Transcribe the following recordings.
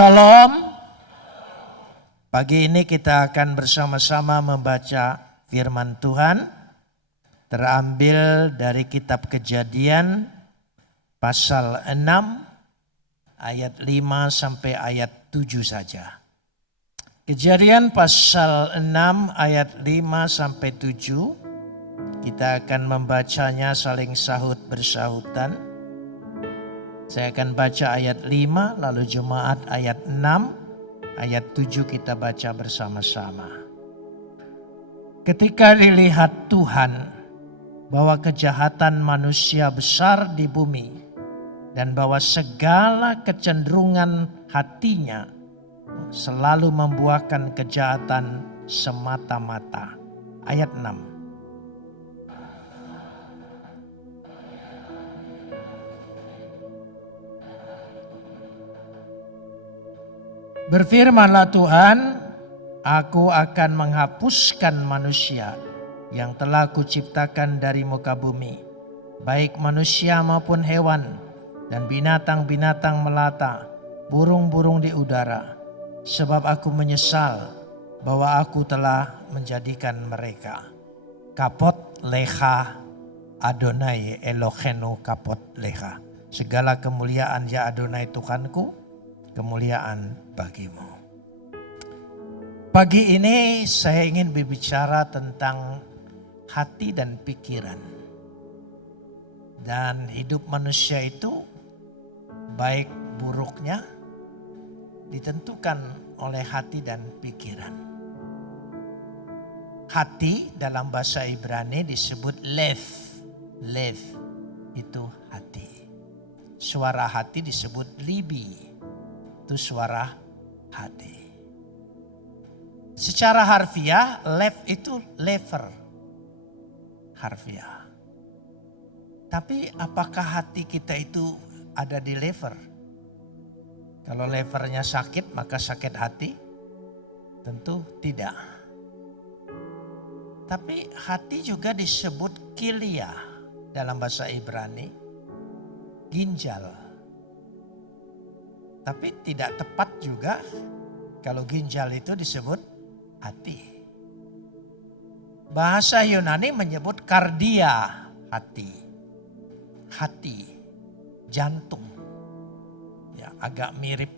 Shalom. Pagi ini kita akan bersama-sama membaca firman Tuhan. Terambil dari kitab Kejadian pasal 6 ayat 5 sampai ayat 7 saja. Kejadian pasal 6 ayat 5 sampai 7. Kita akan membacanya saling sahut bersahutan. Saya akan baca ayat 5, lalu jemaat ayat 6, ayat 7 kita baca bersama-sama. Ketika dilihat Tuhan bahwa kejahatan manusia besar di bumi dan bahwa segala kecenderungan hatinya selalu membuahkan kejahatan semata-mata. Ayat 6. Berfirmanlah Tuhan, aku akan menghapuskan manusia yang telah kuciptakan dari muka bumi, baik manusia maupun hewan, dan binatang-binatang melata, burung-burung di udara, sebab aku menyesal bahwa aku telah menjadikan mereka. Kapot leha Adonai Elohenu kapot leha. Segala kemuliaan ya Adonai Tuhanku, kemuliaan bagimu. Pagi ini saya ingin berbicara tentang hati dan pikiran. Dan hidup manusia itu baik buruknya ditentukan oleh hati dan pikiran. Hati dalam bahasa Ibrani disebut lev. Lev itu hati. Suara hati disebut libi. Itu suara hati. Secara harfiah, lev itu lever. Harfiah. Tapi apakah hati kita itu ada di lever? Kalau levernya sakit, maka sakit hati? Tentu tidak. Tapi hati juga disebut kilia dalam bahasa Ibrani. Ginjal. Tapi tidak tepat juga kalau ginjal itu disebut hati. Bahasa Yunani menyebut kardia, hati. Hati, jantung. Ya, agak mirip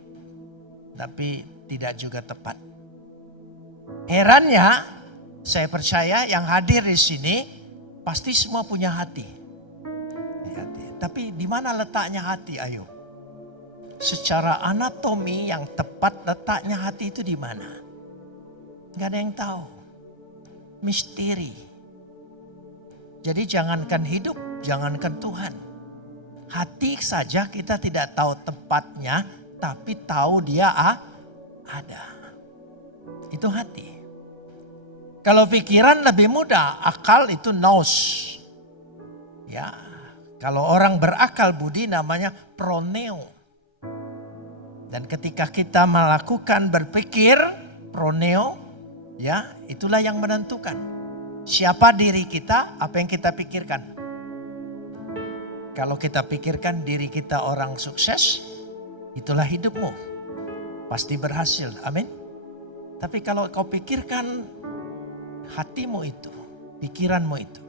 tapi tidak juga tepat. Herannya, saya percaya yang hadir di sini pasti semua punya hati. Tapi di mana letaknya hati, ayo? Secara anatomi yang tepat letaknya hati itu di mana? Gak ada yang tahu. Misteri. Jadi jangankan hidup, jangankan Tuhan. Hati saja kita tidak tahu tempatnya, tapi tahu dia ada. Itu hati. Kalau pikiran lebih mudah, akal itu nous. Ya, kalau orang berakal budi namanya proneo. Dan ketika kita melakukan berpikir, proneo, ya itulah yang menentukan. Siapa diri kita, apa yang kita pikirkan. Kalau kita pikirkan diri kita orang sukses, itulah hidupmu. Pasti berhasil, amin. Tapi kalau kau pikirkan hatimu itu, pikiranmu itu.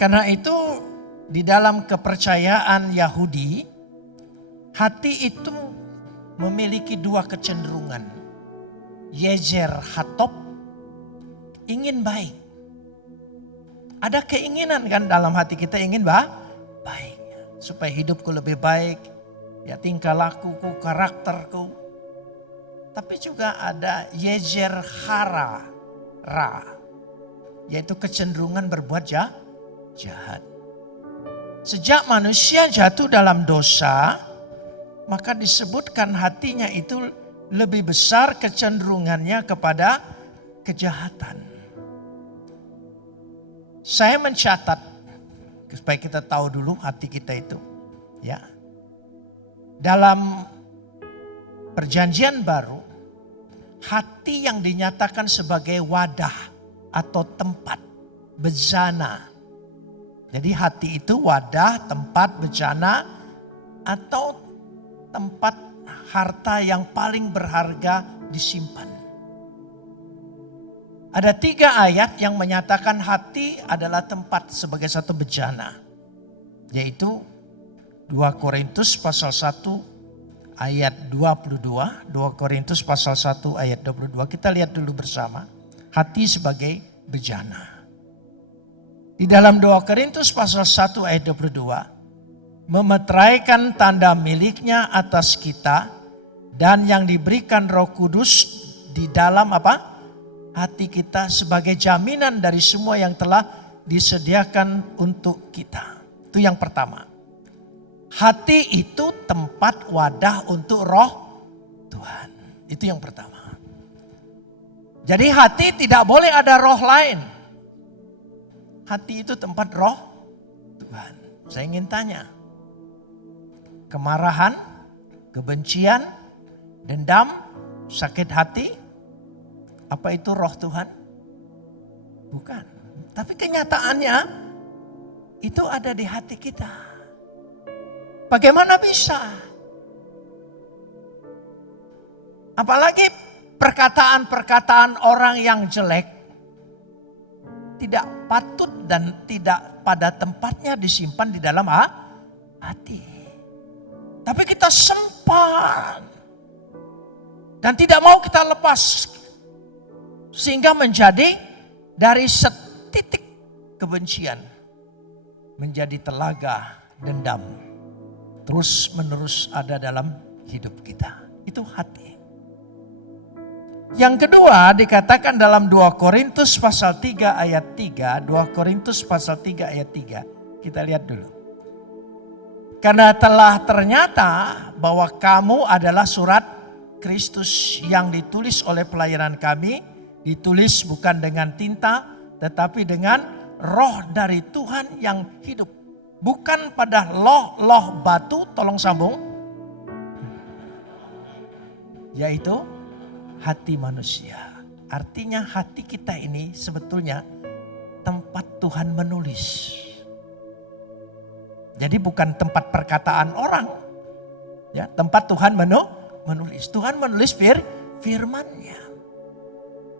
Karena itu di dalam kepercayaan Yahudi, hati itu memiliki dua kecenderungan. Yezer hatop, ingin baik. Ada keinginan kan dalam hati kita ingin baik. Supaya hidupku lebih baik. Ya tingkah lakuku, karakterku. Tapi juga ada yezer hara, yaitu kecenderungan berbuat jahat. Sejak manusia jatuh dalam dosa, maka disebutkan hatinya itu lebih besar kecenderungannya kepada kejahatan. Saya mencatat supaya kita tahu dulu hati kita itu. Ya. Dalam perjanjian baru, hati yang dinyatakan sebagai wadah atau tempat bejana. Jadi hati itu wadah, tempat bejana atau tempat harta yang paling berharga disimpan. Ada 3 ayat yang menyatakan hati adalah tempat sebagai satu bejana. Yaitu 2 Korintus pasal 1 ayat 22. 2 Korintus pasal 1 ayat 22. Kita lihat dulu bersama. Hati sebagai bejana. Di dalam 2 Korintus pasal 1 ayat 22. Memeteraikan tanda miliknya atas kita. Dan yang diberikan Roh Kudus di dalam apa? Hati kita sebagai jaminan dari semua yang telah disediakan untuk kita. Itu yang pertama. Hati itu tempat wadah untuk roh Tuhan. Itu yang pertama. Jadi hati tidak boleh ada roh lain. Hati itu tempat roh Tuhan. Saya ingin tanya. Kemarahan, kebencian, dendam, sakit hati. Apa itu roh Tuhan? Bukan. Tapi kenyataannya itu ada di hati kita. Bagaimana bisa? Apalagi perkataan-perkataan orang yang jelek tidak patut dan tidak pada tempatnya disimpan di dalam hati. Tapi kita simpan dan tidak mau kita lepas. Sehingga menjadi dari setitik kebencian menjadi telaga dendam. Terus menerus ada dalam hidup kita. Itu hati. Yang kedua dikatakan dalam 2 Korintus pasal 3 ayat 3. 2 Korintus pasal 3 ayat 3. Kita lihat dulu. Karena telah ternyata bahwa kamu adalah surat Kristus yang ditulis oleh pelayanan kami. Ditulis bukan dengan tinta tetapi dengan roh dari Tuhan yang hidup. Bukan pada loh batu, tolong sambung. Yaitu hati manusia. Artinya hati kita ini sebetulnya tempat Tuhan menulis. Jadi bukan tempat perkataan orang. Ya, tempat Tuhan menulis. Tuhan menulis firman-Nya.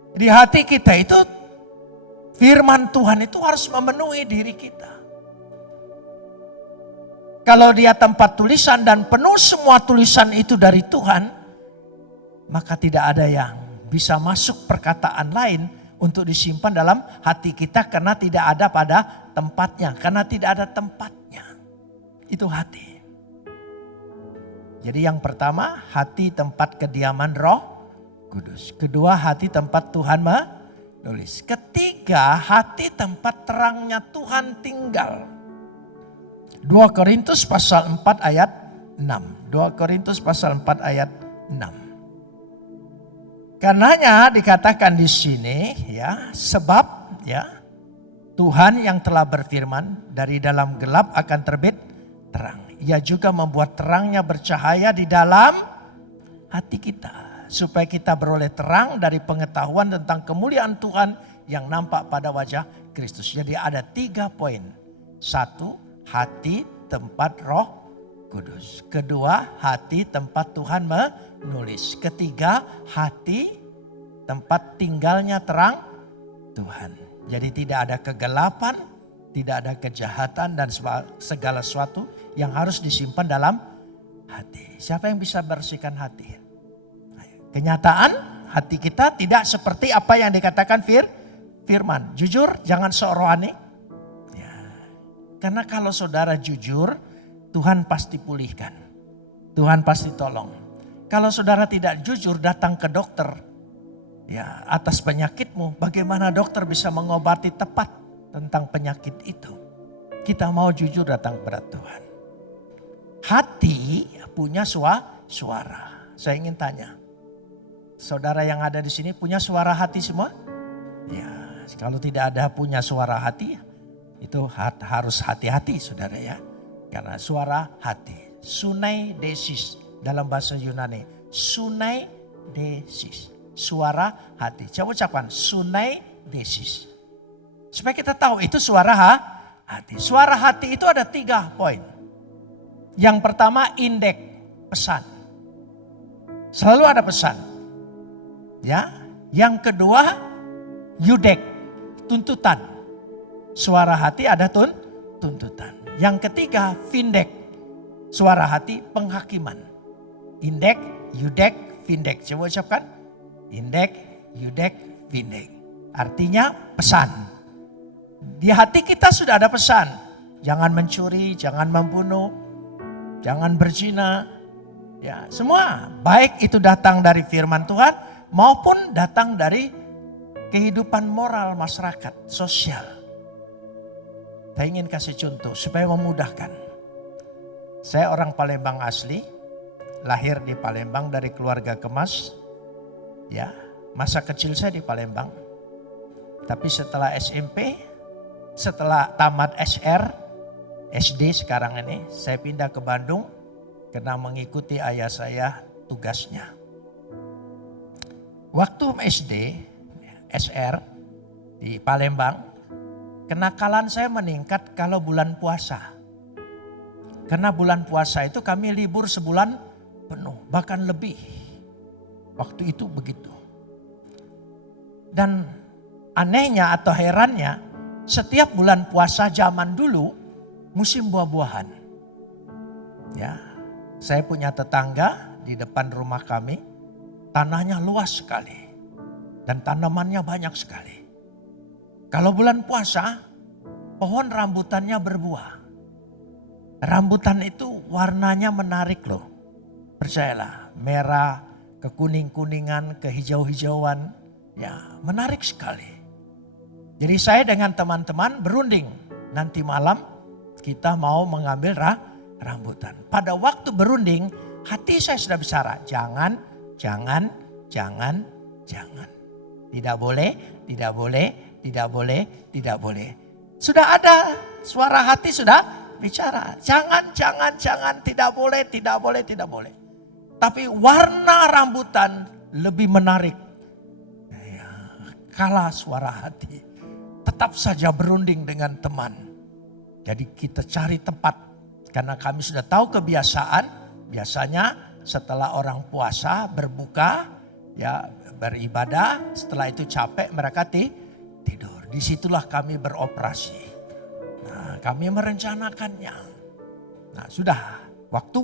Di hati kita itu firman Tuhan itu harus memenuhi diri kita. Kalau dia tempat tulisan dan penuh semua tulisan itu dari Tuhan, maka tidak ada yang bisa masuk perkataan lain untuk disimpan dalam hati kita karena tidak ada pada tempatnya, karena tidak ada tempatnya. Itu hati. Jadi yang pertama, hati tempat kediaman Roh Kudus. Kedua, hati tempat Tuhan menulis. Ketiga, hati tempat terangnya Tuhan tinggal. 2 Korintus pasal 4 ayat 6. 2 Korintus pasal 4 ayat 6. Karenanya dikatakan di sini ya, sebab ya Tuhan yang telah berfirman dari dalam gelap akan terbit terang. Ia juga membuat terangnya bercahaya di dalam hati kita. Supaya kita beroleh terang dari pengetahuan tentang kemuliaan Tuhan yang nampak pada wajah Kristus. Jadi ada 3 poin. 1, hati tempat Roh Kudus. Kedua, hati tempat Tuhan menulis. Ketiga, hati tempat tinggalnya terang Tuhan. Jadi tidak ada kegelapan, tidak ada kejahatan dan segala sesuatu yang harus disimpan dalam hati. Siapa yang bisa bersihkan hati? Kenyataan hati kita tidak seperti apa yang dikatakan firman. Jujur, jangan sok rohani. Ya. Karena kalau saudara jujur, Tuhan pasti pulihkan. Tuhan pasti tolong. Kalau saudara tidak jujur datang ke dokter ya atas penyakitmu, bagaimana dokter bisa mengobati tepat tentang penyakit itu? Kita mau jujur datang kepada Tuhan. Hati punya suara. Saya ingin tanya. Saudara yang ada di sini punya suara hati semua? Ya, kalau tidak ada punya suara hati, itu harus hati-hati saudara ya. Karena suara hati, sunai desis dalam bahasa Yunani. Sunai desis, suara hati. Coba ucapkan sunai desis. Supaya kita tahu itu suara hati. Suara hati itu ada 3 poin. Yang pertama indeks, pesan. Selalu ada pesan. Ya. Yang kedua, yudek, tuntutan. Suara hati ada tuntutan. Yang ketiga, vindek, suara hati penghakiman. Indek, yudek, vindek. Coba ucapkan. Indek, yudek, vindek. Artinya pesan. Di hati kita sudah ada pesan. Jangan mencuri, jangan membunuh, jangan berzina. Ya, semua baik itu datang dari firman Tuhan maupun datang dari kehidupan moral masyarakat, sosial. Saya ingin kasih contoh supaya memudahkan. Saya orang Palembang asli, lahir di Palembang dari keluarga kemas. Ya, masa kecil saya di Palembang. Tapi setelah SMP, setelah tamat SR, SD sekarang ini, saya pindah ke Bandung karena mengikuti ayah saya tugasnya. Waktu SD, SR di Palembang, kenakalan saya meningkat kalau bulan puasa. Karena bulan puasa itu kami libur sebulan penuh, bahkan lebih. Waktu itu begitu. Dan anehnya atau herannya, setiap bulan puasa zaman dulu musim buah-buahan. Ya, saya punya tetangga di depan rumah kami, tanahnya luas sekali dan tanamannya banyak sekali. Kalau bulan puasa, pohon rambutannya berbuah. Rambutan itu warnanya menarik loh. Percayalah, merah, kekuning-kuningan, kehijau-hijauan, ya menarik sekali. Jadi saya dengan teman-teman berunding, nanti malam kita mau mengambil rambutan. Pada waktu berunding, hati saya sudah bicara, jangan. Tidak boleh, tidak boleh, tidak boleh, tidak boleh. Sudah ada suara hati sudah bicara, jangan, tidak boleh, tidak boleh, tidak boleh. Tapi warna rambutan lebih menarik. Ya, kalah suara hati. Tetap saja berunding dengan teman. Jadi kita cari tempat. Karena kami sudah tahu kebiasaan. Biasanya setelah orang puasa berbuka. Ya beribadah. Setelah itu capek mereka tidur. Disitulah kami beroperasi. Nah, kami merencanakannya. Nah sudah waktu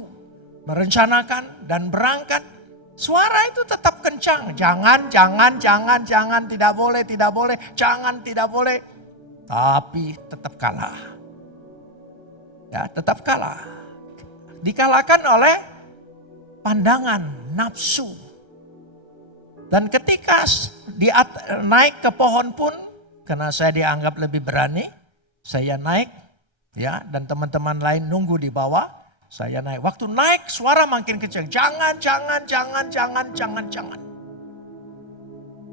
merencanakan dan berangkat. Suara itu tetap kencang. Jangan, tidak boleh, jangan, tidak boleh. Tapi tetap kalah. Ya, tetap kalah. Dikalahkan oleh pandangan, nafsu. Dan ketika naik ke pohon pun, karena saya dianggap lebih berani, saya naik, ya, dan teman-teman lain nunggu di bawah. Saya naik. Waktu naik suara makin kencang. Jangan.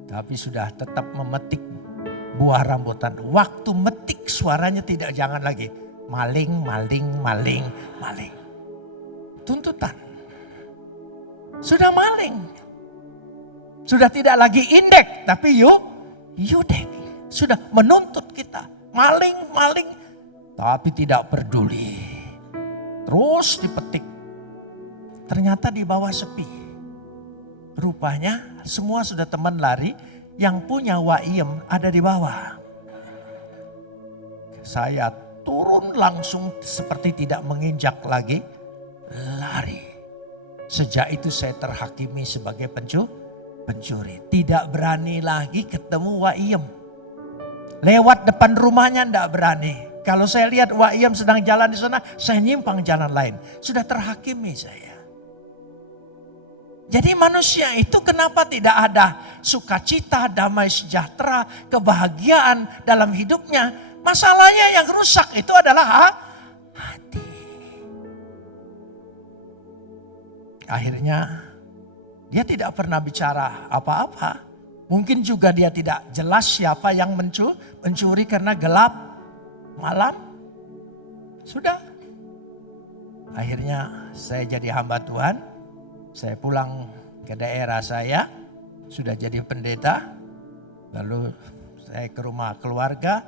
Tapi sudah tetap memetik buah rambutan. Waktu metik suaranya tidak jangan lagi. Maling. Tuntutan. Sudah maling. Sudah tidak lagi indek. Tapi yudek. Sudah menuntut kita. Maling. Tapi tidak peduli. Terus dipetik. Ternyata di bawah sepi. Rupanya semua sudah teman lari. Yang punya waiem ada di bawah. Saya turun langsung seperti tidak menginjak lagi. Lari. Sejak itu saya terhakimi sebagai pencuri. Tidak berani lagi ketemu waiem. Lewat depan rumahnya tidak berani. Kalau saya lihat waiem sedang jalan di sana, saya nyimpang jalan lain. Sudah terhakimi saya. Jadi manusia itu kenapa tidak ada sukacita, damai sejahtera, kebahagiaan dalam hidupnya. Masalahnya yang rusak itu adalah hati. Akhirnya dia tidak pernah bicara apa-apa. Mungkin juga dia tidak jelas siapa yang mencuri karena gelap. Malam, sudah. Akhirnya saya jadi hamba Tuhan. Saya pulang ke daerah saya. Sudah jadi pendeta. Lalu saya ke rumah keluarga.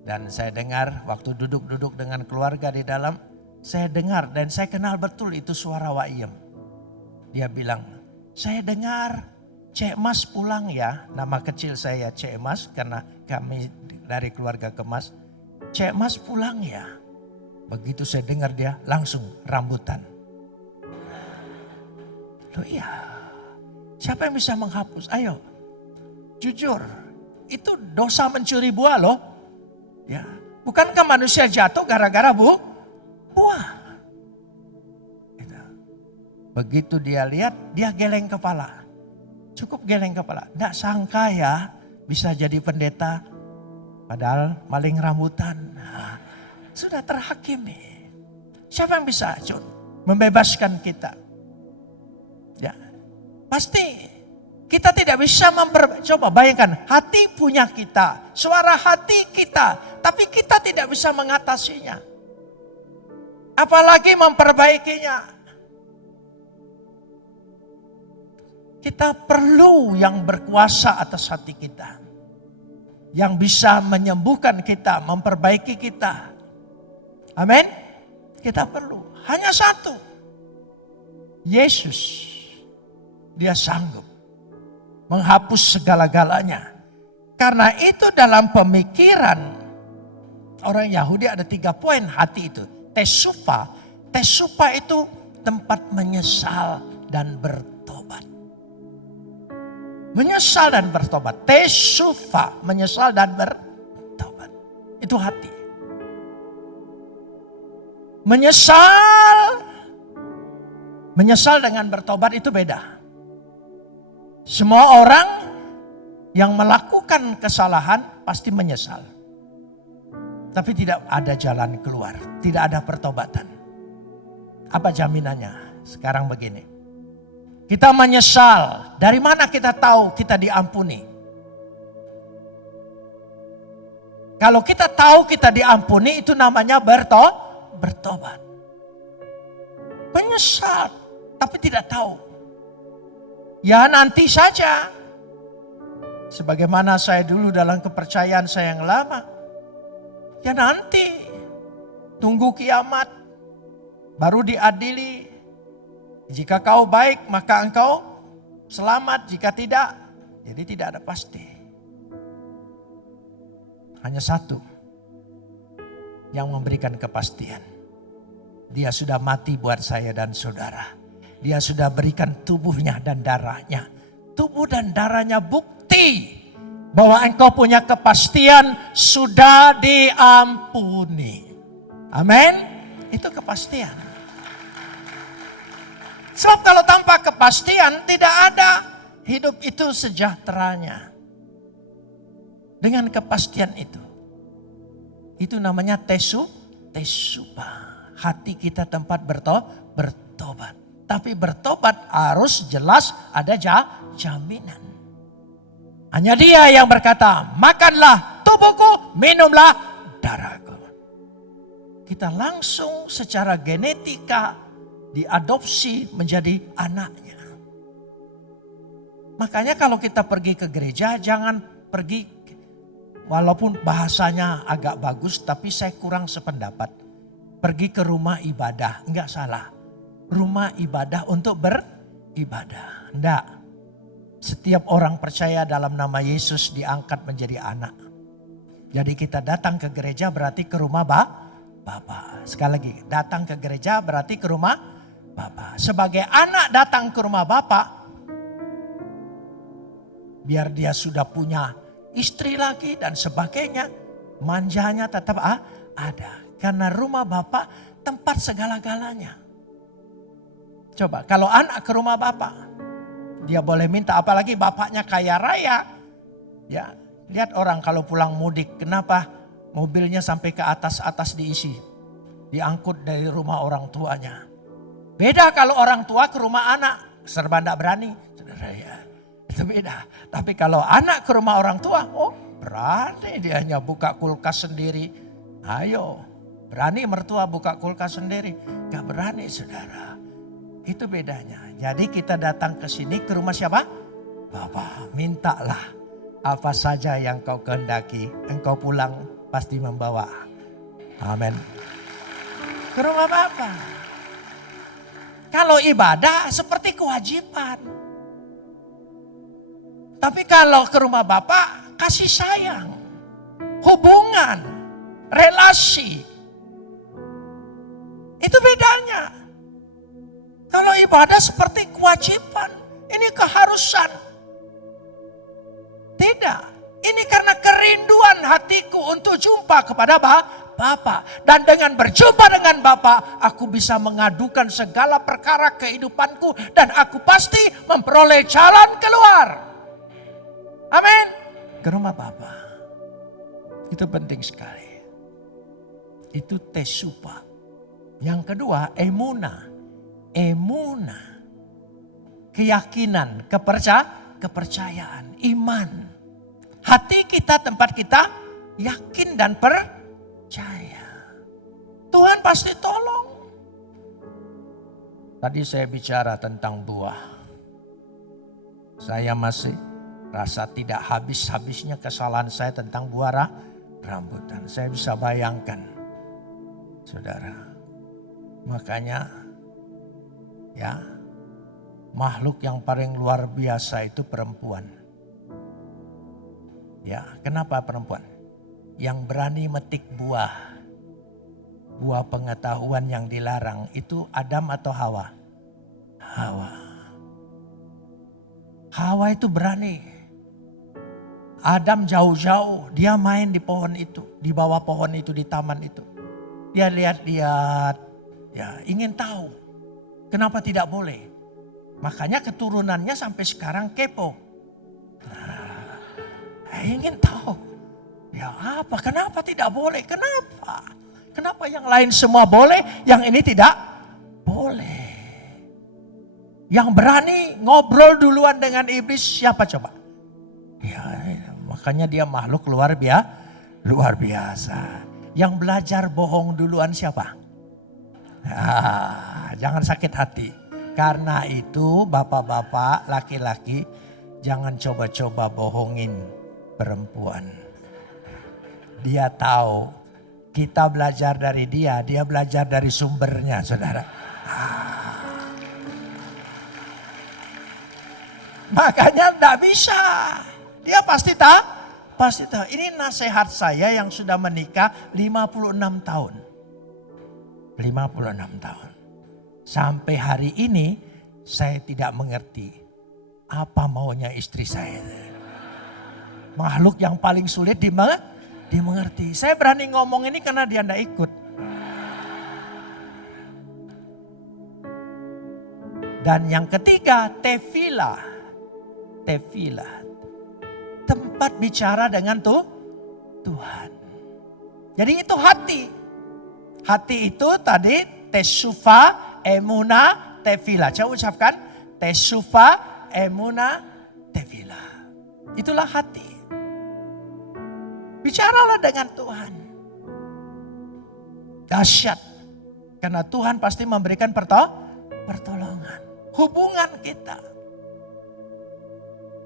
Dan saya dengar waktu duduk-duduk dengan keluarga di dalam. Saya dengar dan saya kenal betul itu suara waiem. Dia bilang, Saya dengar Cik Mas pulang ya. Nama kecil saya Cik Mas karena kami dari keluarga Kemas. Cik Mas pulang ya. Begitu saya dengar dia langsung rambutan. Loh iya. Siapa yang bisa menghapus? Ayo. Jujur. Itu dosa mencuri buah loh. Ya. Bukankah manusia jatuh gara-gara buah? Gitu. Begitu dia lihat, dia geleng kepala. Cukup geleng kepala. Nggak sangka ya bisa jadi pendeta. Padahal maling rambutan. Nah, sudah terhakimi. Siapa yang bisa membebaskan kita? Ya, pasti kita tidak bisa coba bayangkan, hati punya kita, suara hati kita, tapi kita tidak bisa mengatasinya. Apalagi memperbaikinya. Kita perlu yang berkuasa atas hati kita. Yang bisa menyembuhkan kita, memperbaiki kita. Amin. Kita perlu. Hanya satu. Yesus. Dia sanggup menghapus segala-galanya. Karena itu dalam pemikiran orang Yahudi ada 3 poin hati itu. Tesupa. Tesupa itu tempat menyesal dan bertobat. Menyesal dan bertobat. Tesufa, menyesal dan bertobat. Itu hati. Menyesal dengan bertobat itu beda. Semua orang yang melakukan kesalahan pasti menyesal. Tapi tidak ada jalan keluar, tidak ada pertobatan. Apa jaminannya? Sekarang begini. Kita menyesal. Dari mana kita tahu kita diampuni? Kalau kita tahu kita diampuni itu namanya bertobat. Menyesal tapi tidak tahu. Ya nanti saja. Sebagaimana saya dulu dalam kepercayaan saya yang lama. Ya nanti. Tunggu kiamat. Baru diadili. Jika kau baik maka engkau selamat, jika tidak, jadi tidak ada pasti. Hanya satu yang memberikan kepastian. Dia sudah mati buat saya dan saudara. Dia sudah berikan tubuhnya dan darahnya. Tubuh dan darahnya bukti bahwa engkau punya kepastian sudah diampuni. Amin. Itu kepastian. Sebab kalau tanpa kepastian tidak ada hidup itu sejahteranya. Dengan kepastian itu namanya tesupa. Hati kita tempat bertobat. Tapi bertobat harus jelas ada jaminan. Hanya Dia yang berkata, makanlah tubuhku, minumlah darahku. Kita langsung secara genetika diadopsi menjadi anaknya. Makanya kalau kita pergi ke gereja jangan pergi walaupun bahasanya agak bagus tapi saya kurang sependapat. Pergi ke rumah ibadah, enggak salah. Rumah ibadah untuk beribadah, enggak. Setiap orang percaya dalam nama Yesus diangkat menjadi anak. Jadi kita datang ke gereja berarti ke rumah Bapa. Sekali lagi, datang ke gereja berarti ke rumah Bapa. Sebagai anak datang ke rumah Bapa, biar dia sudah punya istri lagi dan sebagainya, manjanya tetap ada. Karena rumah Bapa tempat segala-galanya. Coba kalau anak ke rumah Bapa, dia boleh minta, apalagi bapaknya kaya raya. Ya, lihat orang kalau pulang mudik, kenapa mobilnya sampai ke atas diisi, diangkut dari rumah orang tuanya. Beda kalau orang tua ke rumah anak, serba enggak berani. Saudara ya, itu beda. Tapi kalau anak ke rumah orang tua, berani dia hanya buka kulkas sendiri. Ayo, berani mertua buka kulkas sendiri. Gak berani saudara. Itu bedanya. Jadi kita datang ke sini ke rumah siapa? Bapa, mintalah apa saja yang kau kehendaki. Engkau pulang pasti membawa. Amin. Ke rumah Bapa. Kalau ibadah seperti kewajiban. Tapi kalau ke rumah Bapak, kasih sayang, hubungan, relasi. Itu bedanya. Kalau ibadah seperti kewajiban, ini keharusan. Tidak, ini karena kerinduan hatiku untuk jumpa kepada Bapa. Dan dengan berjumpa dengan Bapa, aku bisa mengadukan segala perkara kehidupanku dan aku pasti memperoleh jalan keluar. Amin. Ke rumah Bapa. Itu penting sekali. Itu tesupa. Yang kedua, emuna. Emuna. Keyakinan, kepercayaan, iman. Hati kita, tempat kita yakin dan percaya. Tuhan pasti tolong. Tadi saya bicara tentang buah. Saya masih rasa tidak habis-habisnya kesalahan saya tentang buah rambutan. Saya bisa bayangkan, saudara. Makanya ya, makhluk yang paling luar biasa itu perempuan. Ya, kenapa perempuan? Yang berani metik buah. Buah pengetahuan yang dilarang itu Adam atau Hawa? Hawa. Hawa itu berani. Adam jauh-jauh, dia main di pohon itu, di bawah pohon itu, di taman itu. Dia lihat-lihat, ya ingin tahu kenapa tidak boleh. Makanya keturunannya sampai sekarang kepo. Ingin tahu, ya apa, kenapa tidak boleh, kenapa? Kenapa yang lain semua boleh, yang ini tidak boleh? Yang berani ngobrol duluan dengan iblis siapa coba? Ya, makanya dia makhluk luar biasa. Yang belajar bohong duluan siapa? Jangan sakit hati. Karena itu bapak-bapak, laki-laki, jangan coba-coba bohongin perempuan. Dia tahu kita belajar dari dia belajar dari sumbernya, saudara. Makanya tidak bisa. Dia pasti tahu. Ini nasihat saya yang sudah menikah 56 tahun. 56 tahun. Sampai hari ini saya tidak mengerti apa maunya istri saya. Makhluk yang paling sulit dimengerti. Saya berani ngomong ini karena dia tidak ikut. Dan yang ketiga, tefila. Tempat bicara dengan Tuhan. Jadi itu hati. Hati itu tadi tesufa, emuna, tefila. Coba ucapkan tesufa, emuna, tefila. Itulah hati. Bicaralah dengan Tuhan. Dahsyat. Karena Tuhan pasti memberikan pertolongan. Hubungan kita.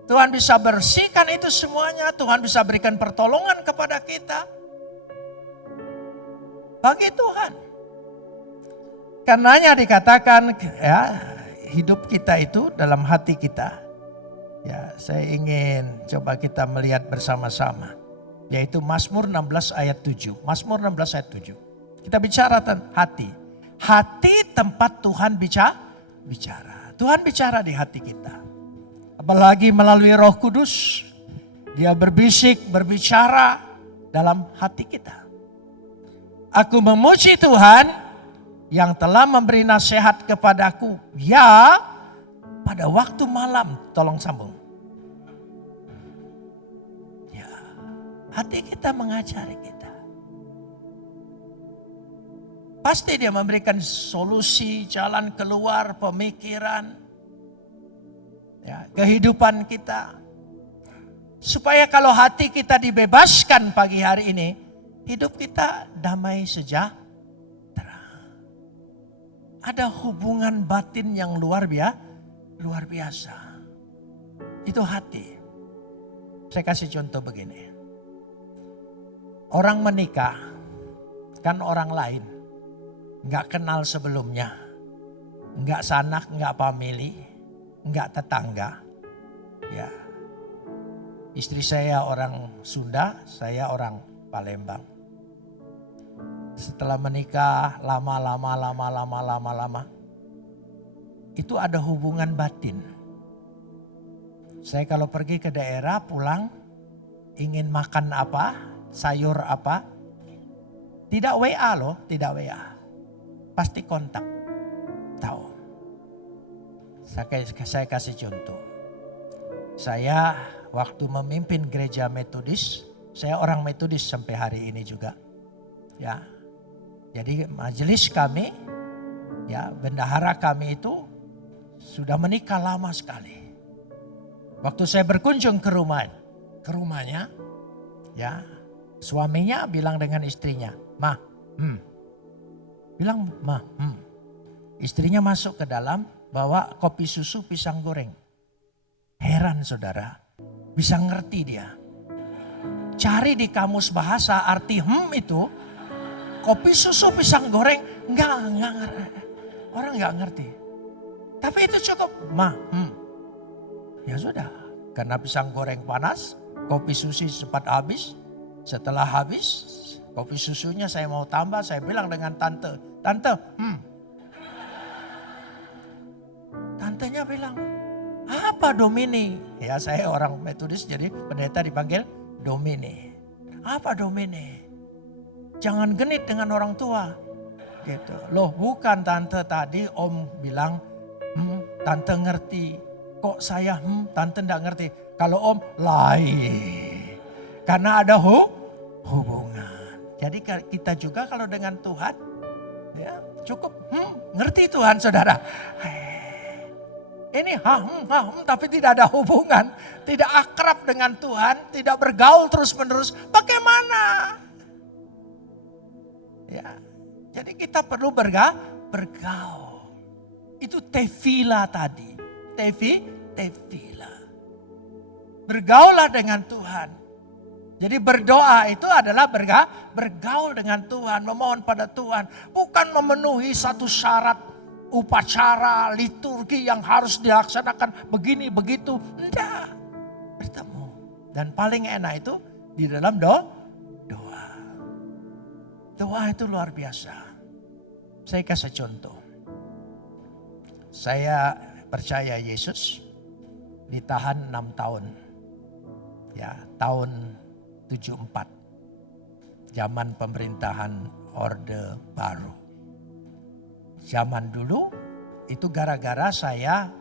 Tuhan bisa bersihkan itu semuanya. Tuhan bisa berikan pertolongan kepada kita. Bagi Tuhan. Karenanya dikatakan ya, hidup kita itu dalam hati kita. Ya, saya ingin coba kita melihat bersama-sama. Yaitu Mazmur 16 ayat 7. Mazmur 16 ayat 7. Kita bicara tentang hati. Hati tempat Tuhan bicara. Tuhan bicara di hati kita. Apalagi melalui Roh Kudus. Dia berbisik, berbicara dalam hati kita. Aku memuji Tuhan yang telah memberi nasihat kepadaku. Ya, pada waktu malam. Tolong sambung. Hati kita mengajari kita. Pasti dia memberikan solusi, jalan keluar, pemikiran. Ya, kehidupan kita. Supaya kalau hati kita dibebaskan pagi hari ini. Hidup kita damai sejahtera. Ada hubungan batin yang luar biasa. Itu hati. Saya kasih contoh begini. Orang menikah, kan orang lain, gak kenal sebelumnya, gak sanak, gak family, gak tetangga. Ya, Istri saya orang Sunda, saya orang Palembang. Setelah menikah lama, itu ada hubungan batin. Saya kalau pergi ke daerah pulang, ingin makan apa, sayur apa, tidak WA loh, tidak WA. Pasti kontak, tahu. Saya kasih contoh. Saya waktu memimpin gereja Metodis, saya orang Metodis sampai hari ini juga. Ya. Jadi majelis kami, ya bendahara kami itu sudah menikah lama sekali. Waktu saya berkunjung ke rumahnya, ya suaminya bilang dengan istrinya, Istrinya masuk ke dalam, bawa kopi susu pisang goreng. Heran saudara, bisa ngerti dia. Cari di kamus bahasa arti itu, kopi susu pisang goreng, enggak orang enggak ngerti. Tapi itu cukup, Ya sudah, karena pisang goreng panas, kopi susu sempat habis. Setelah habis, kopi susunya saya mau tambah, saya bilang dengan tante, Tantenya bilang, apa Domini? Ya saya orang Metodis jadi pendeta dipanggil Domini. Apa Domini? Jangan genit dengan orang tua. Gitu. Loh bukan tante, tadi om bilang, tante ngerti. Kok saya tante enggak ngerti. Kalau om lain. Karena ada hubungan. Jadi kita juga kalau dengan Tuhan, ya cukup ngerti Tuhan saudara. Ini tapi tidak ada hubungan, tidak akrab dengan Tuhan, tidak bergaul terus menerus. Bagaimana? Ya, jadi kita perlu bergaul. Itu tefila tadi. Tefila. Bergaulah dengan Tuhan. Jadi berdoa itu adalah bergaul dengan Tuhan, memohon pada Tuhan. Bukan memenuhi satu syarat upacara, liturgi yang harus dilaksanakan begini, begitu. Enggak, bertemu. Dan paling enak itu di dalam doa. Doa itu luar biasa. Saya kasih contoh. Saya percaya Yesus ditahan 6 tahun. Ya, tahun 74. Zaman pemerintahan Orde Baru. Zaman dulu itu gara-gara saya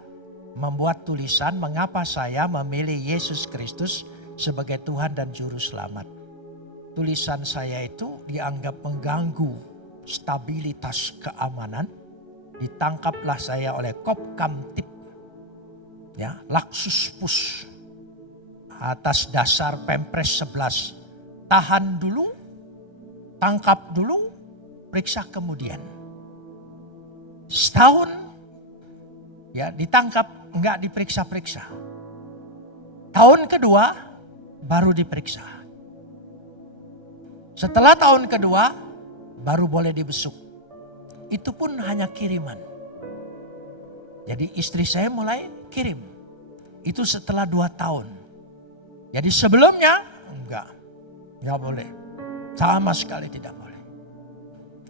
membuat tulisan mengapa saya memilih Yesus Kristus sebagai Tuhan dan Juru Selamat. Tulisan saya itu dianggap mengganggu stabilitas keamanan. Ditangkaplah saya oleh Kopkamtib, ya, Laksuspus, atas dasar Pempres 11. Tahan dulu, tangkap dulu, periksa kemudian. Setahun, ya ditangkap, enggak diperiksa-periksa. Tahun kedua, baru diperiksa. Setelah tahun kedua, baru boleh dibesuk. Itu pun hanya kiriman. Jadi istri saya mulai kirim. Itu setelah 2 tahun. Jadi sebelumnya enggak boleh. Sama sekali tidak boleh.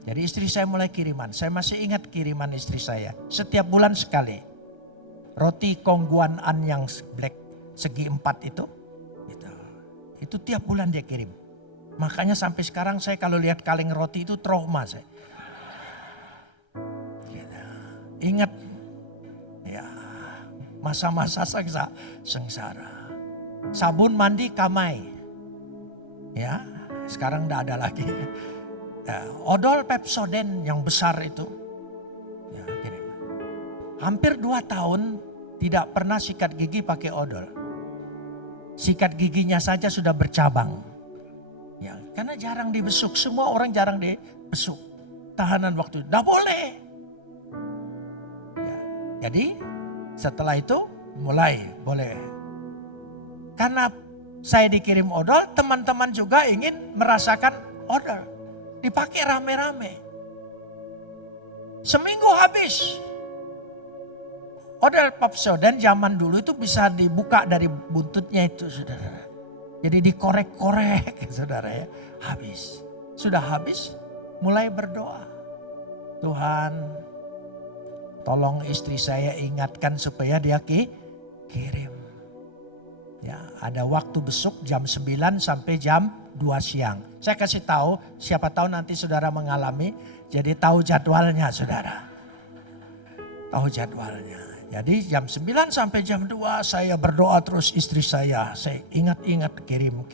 Jadi istri saya mulai kiriman. Saya masih ingat kiriman istri saya. Setiap bulan sekali. Roti Kongguan An yang black segi 4 itu. Itu tiap bulan dia kirim. Makanya sampai sekarang saya kalau lihat kaleng roti itu trauma saya. Ingat ya masa-masa sengsara. Sabun mandi Kamai. Ya, sekarang enggak ada lagi. Ya, odol Pepsodent yang besar itu. Ya, kirim. Hampir 2 tahun tidak pernah sikat gigi pakai odol. Sikat giginya saja sudah bercabang. Ya, karena jarang dibesuk, semua orang jarang dibesuk. Tahanan waktu itu, enggak boleh. Jadi setelah itu mulai boleh. Karena saya dikirim odol, teman-teman juga ingin merasakan odol. Dipakai rame-rame. Seminggu habis. Odol Pepsodent zaman dulu itu bisa dibuka dari buntutnya itu saudara. Jadi dikorek-korek saudara ya. Habis. Sudah habis mulai berdoa. Tuhan tolong istri saya ingatkan supaya dia kirim. Ya, ada waktu besok jam 9 sampai jam 2 siang. Saya kasih tahu, siapa tahu nanti saudara mengalami, jadi tahu jadwalnya saudara. Tahu jadwalnya. Jadi jam 9 sampai jam 2 saya berdoa terus istri saya ingat-ingat kirim.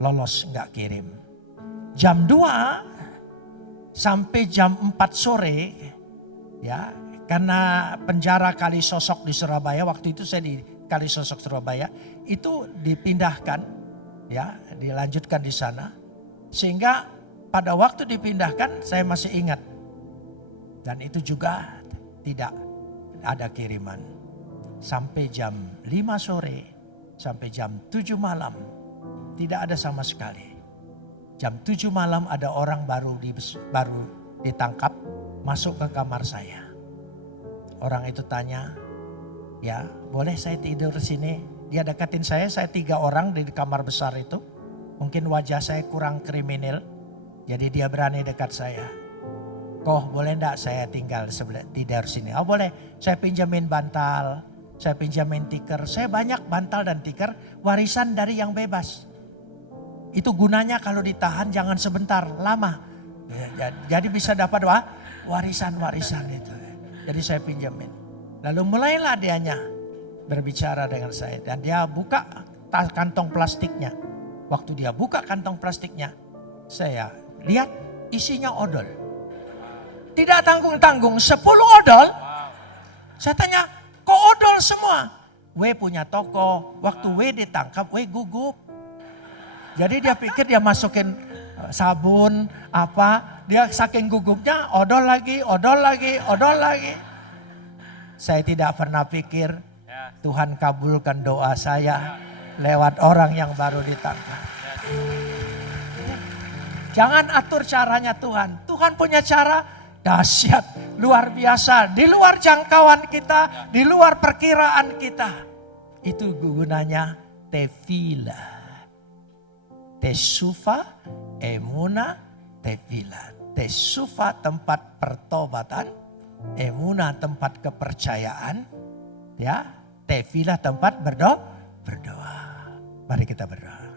Lolos enggak kirim. Jam 2 sampai jam 4 sore ya, karena penjara Kalisosok di Surabaya, waktu itu saya di Kalisosok Surabaya, itu dipindahkan ya, dilanjutkan di sana. Sehingga pada waktu dipindahkan saya masih ingat. Dan itu juga tidak ada kiriman. Sampai jam 5 sore, sampai jam 7 malam tidak ada sama sekali. Jam 7 malam ada orang baru ditangkap masuk ke kamar saya. Orang itu tanya, ya boleh saya tidur di sini? Dia deketin saya 3 orang di kamar besar itu. Mungkin wajah saya kurang kriminal, jadi dia berani dekat saya. Kok boleh enggak saya tinggal tidur sini? Oh boleh, saya pinjamin bantal, saya pinjamin tikar. Saya banyak bantal dan tikar, warisan dari yang bebas. Itu gunanya kalau ditahan jangan sebentar, lama. Jadi bisa dapat warisan itu. Jadi saya pinjamin. Lalu mulailah dianya berbicara dengan saya. Dan dia buka kantong plastiknya. Waktu dia buka kantong plastiknya, saya lihat isinya odol. Tidak tanggung-tanggung 10 odol. Saya tanya, kok odol semua? W punya toko, waktu W ditangkap, W gugup. Jadi dia pikir dia masukin sabun, apa, dia saking gugupnya odol lagi. Saya tidak pernah pikir Tuhan kabulkan doa saya lewat orang yang baru ditangkap. Jangan atur caranya Tuhan. Tuhan punya cara dahsyat, luar biasa, di luar jangkauan kita, di luar perkiraan kita. Itu gunanya tefila. Tesufa, emuna, tefila. Tesufa tempat pertobatan, emuna tempat kepercayaan, ya. Tefila tempat berdoa. Mari kita berdoa.